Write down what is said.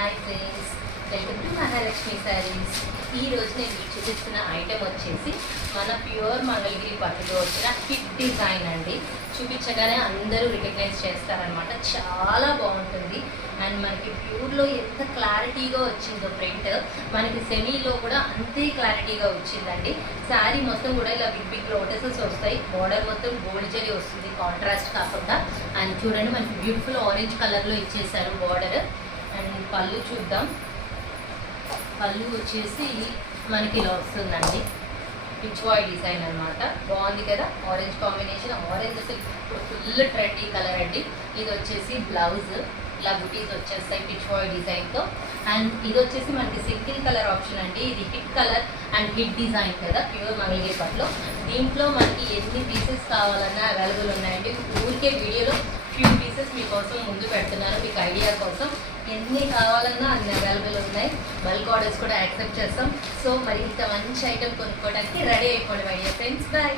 Hi friends, welcome to Mahalakshmi saris. ఈ రోజు నేను మీకు చూపిస్తున్న ఐటెం వచ్చేసి మన ప్యూర్ మంగళగిరి పట్టులో వచ్చిన హిట్ డిజైన్ అండి. చూపించగానే అందరూ రికగ్నైజ్ చేస్తారనమాట. చాలా బాగుంటుంది. అండ్ మనకి ప్యూర్లో ఎంత క్లారిటీగా వచ్చిందో ప్రింట్, మనకి సెమీలో కూడా అంతే క్లారిటీగా వచ్చిందండి. శారీ మొత్తం కూడా ఇలా బిగ్ బిగ్ లోటసెస్ వస్తాయి. బార్డర్ మొత్తం గోల్డ్ జరీ వస్తుంది, కాంట్రాస్ట్ కాకుండా. అండ్ చూడండి, మనకి బ్యూటిఫుల్ ఆరెంజ్ కలర్లో ఇచ్చేసారు బార్డర్. అండ్ పళ్ళు చూద్దాం. పళ్ళు వచ్చేసి మనకి ఇలా వస్తుందండి, పిచ్ వాయ్ డిజైన్ అనమాట. బాగుంది కదా, ఆరెంజ్ కాంబినేషన్. ఆరెంజ్ అసలు ఇప్పుడు ఫుల్ ట్రెండీ కలర్ అండి. ఇది వచ్చేసి బ్లౌజ్, ఇలా బుటీస్ వచ్చేస్తాయి పిచ్ వాయ్ డిజైన్తో. అండ్ ఇది వచ్చేసి మనకి సింగిల్ కలర్ ఆప్షన్ అండి. ఇది hit colour and hit design కదా, ప్యూర్ మంగళగిరి పట్టులో. దీంట్లో మనకి ఎన్ని పీసెస్ కావాలన్నా అవైలబుల్ ఉన్నాయండి. ఊరికే వీడియోలో ఫ్యూ పీసెస్ మీకోసం ముందు పెడుతున్నాను, మీకు ఐడియా కోసం. ఎన్ని కావాలన్నా అన్ని అవైలబుల్ ఉన్నాయి. బల్క్ ఆర్డర్స్ కూడా యాక్సెప్ట్ చేస్తాం. సో మరి ఇంత మంచి ఐటెం కొనుక్కోవడానికి రెడీ అయిపోండి మై డియర్ ఫ్రెండ్స్. బాయ్.